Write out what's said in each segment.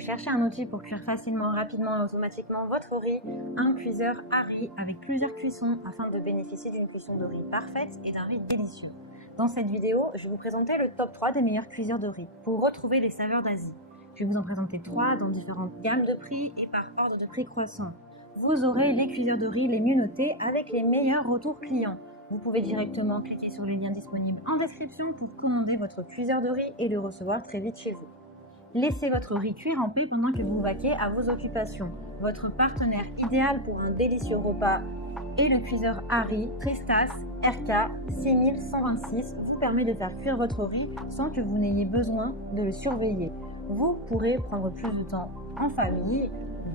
cherchez un outil pour cuire facilement, rapidement et automatiquement votre riz, un cuiseur à riz avec plusieurs cuissons afin de bénéficier d'une cuisson de riz parfaite et d'un riz délicieux. Dans cette vidéo, je vais vous présenter le top 3 des meilleurs cuiseurs de riz pour retrouver les saveurs d'Asie. Je vais vous en présenter 3 dans différentes gammes de prix et par ordre de prix croissant. Vous aurez les cuiseurs de riz les mieux notés avec les meilleurs retours clients. Vous pouvez directement cliquer sur les liens disponibles en description pour commander votre cuiseur de riz et le recevoir très vite chez vous. Laissez votre riz cuire en paix pendant que vous vaquez à vos occupations. Votre partenaire idéal pour un délicieux repas est le cuiseur à riz Tristas RK 6126 qui permet de faire cuire votre riz sans que vous n'ayez besoin de le surveiller. Vous pourrez prendre plus de temps en famille,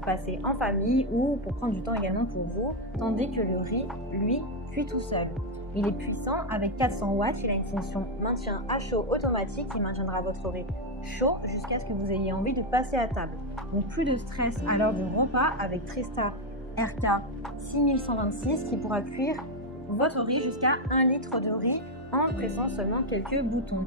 passer en famille ou pour prendre du temps également pour vous, tandis que le riz, lui, cuit tout seul. Il est puissant avec 400 watts, il a une fonction maintien à chaud automatique qui maintiendra votre riz chaud jusqu'à ce que vous ayez envie de passer à table. Donc plus de stress à l'heure du repas avec Tristar RK 6126 qui pourra cuire votre riz jusqu'à 1 litre de riz en pressant seulement quelques boutons.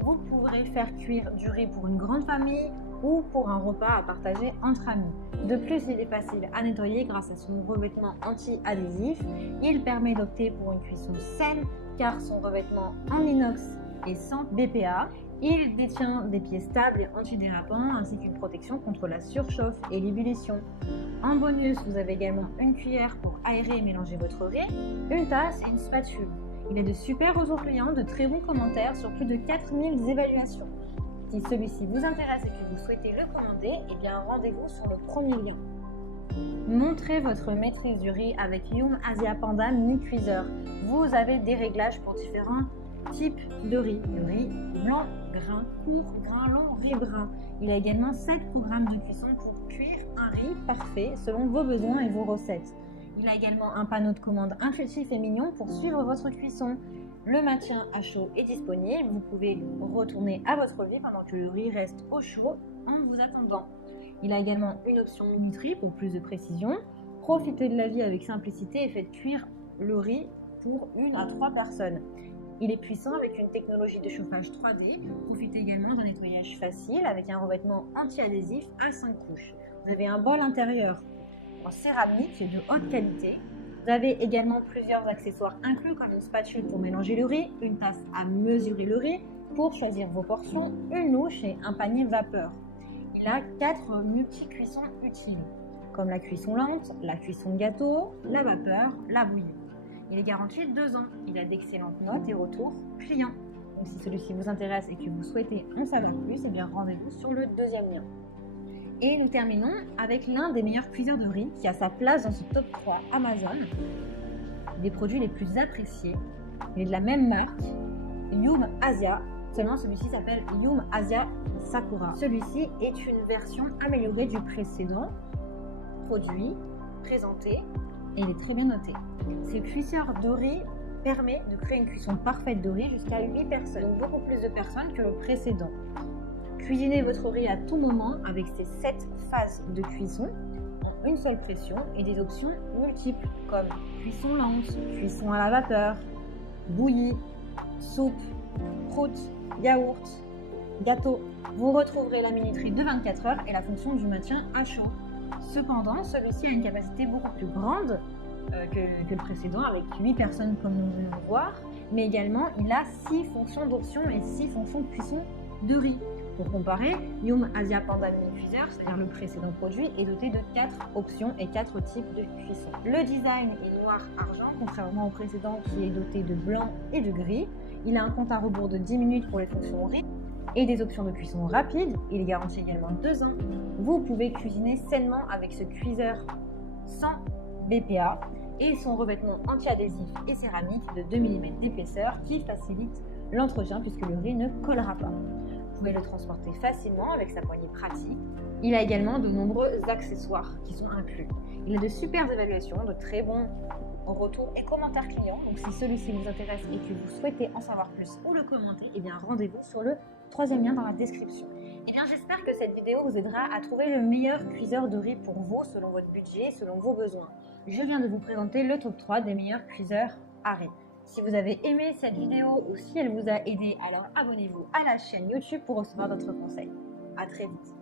Vous pourrez faire cuire du riz pour une grande famille ou pour un repas à partager entre amis. De plus, il est facile à nettoyer grâce à son revêtement anti-adhésif. Il permet d'opter pour une cuisson saine car son revêtement en inox est sans BPA. Il détient des pieds stables et antidérapants ainsi qu'une protection contre la surchauffe et l'ébullition. En bonus, vous avez également une cuillère pour aérer et mélanger votre riz, une tasse et une spatule. Il a de super retours clients, de très bons commentaires sur plus de 4000 évaluations. Si celui-ci vous intéresse et que vous souhaitez le commander, eh bien rendez-vous sur le premier lien. Montrez votre maîtrise du riz avec Yum Asia Panda Mini Cuiseur. Vous avez des réglages pour différents types de riz. Le riz blanc, grain court, grain long, riz brun. Il a également 7 programmes de cuisson pour cuire un riz parfait selon vos besoins et vos recettes. Il a également un panneau de commande intuitif et mignon pour suivre votre cuisson. Le maintien à chaud est disponible. Vous pouvez retourner à votre vie pendant que le riz reste au chaud en vous attendant. Il a également une option minuterie pour plus de précision. Profitez de la vie avec simplicité et faites cuire le riz pour 1 à 3 personnes. Il est puissant avec une technologie de chauffage 3D. Profitez également d'un nettoyage facile avec un revêtement anti-adhésif à 5 couches. Vous avez un bol intérieur en céramique de haute qualité. Vous avez également plusieurs accessoires inclus comme une spatule pour mélanger le riz, une tasse à mesurer le riz pour choisir vos portions, une louche et un panier vapeur. Il a 4 multi-cuissons utiles comme la cuisson lente, la cuisson de gâteau, la vapeur, la bouillie. Il est garanti 2 ans. Il a d'excellentes notes et retours clients. Donc si celui-ci vous intéresse et que vous souhaitez en savoir plus, eh bien rendez-vous sur le deuxième lien. Et nous terminons avec l'un des meilleurs cuiseurs de riz qui a sa place dans ce top 3 Amazon. Des produits les plus appréciés. Il est de la même marque, Yum Asia. Seulement celui-ci s'appelle Yum Asia Sakura. Celui-ci est une version améliorée du précédent produit, présenté et il est très bien noté. Ce cuiseur de riz permet de créer une cuisson parfaite de riz jusqu'à 8 personnes, donc beaucoup plus de personnes que le précédent. Cuisinez votre riz à tout moment avec ses 7 phases de cuisson en une seule pression et des options multiples comme cuisson lente, cuisson à la vapeur, bouillie, soupe, croûte, yaourt, gâteau. Vous retrouverez la minuterie de 24 heures et la fonction du maintien à chaud. Cependant, celui-ci a une capacité beaucoup plus grande que le précédent avec 8 personnes comme nous venons de voir, mais également il a 6 fonctions d'option et 6 fonctions de cuisson de riz. Pour comparer, Yum Asia Panda Mini Cuiseur, c'est-à-dire le précédent produit, est doté de 4 options et 4 types de cuisson. Le design est noir-argent, contrairement au précédent qui est doté de blanc et de gris. Il a un compte à rebours de 10 minutes pour les fonctions riz et des options de cuisson rapide. Il est garanti également 2 ans. Vous pouvez cuisiner sainement avec ce cuiseur sans BPA et son revêtement anti-adhésif et céramique de 2 mm d'épaisseur qui facilite l'entretien puisque le riz ne collera pas. Vous pouvez le transporter facilement avec sa poignée pratique. Il a également de nombreux accessoires qui sont inclus. Il a de super évaluations, de très bons retours et commentaires clients. Donc si celui-ci vous intéresse et que vous souhaitez en savoir plus ou le commenter, eh bien rendez-vous sur le 3e lien dans la description. Eh bien j'espère que cette vidéo vous aidera à trouver le meilleur cuiseur de riz pour vous selon votre budget, selon vos besoins. Je viens de vous présenter le top 3 des meilleurs cuiseurs à riz. Si vous avez aimé cette vidéo ou si elle vous a aidé, alors abonnez-vous à la chaîne YouTube pour recevoir d'autres conseils. À très vite.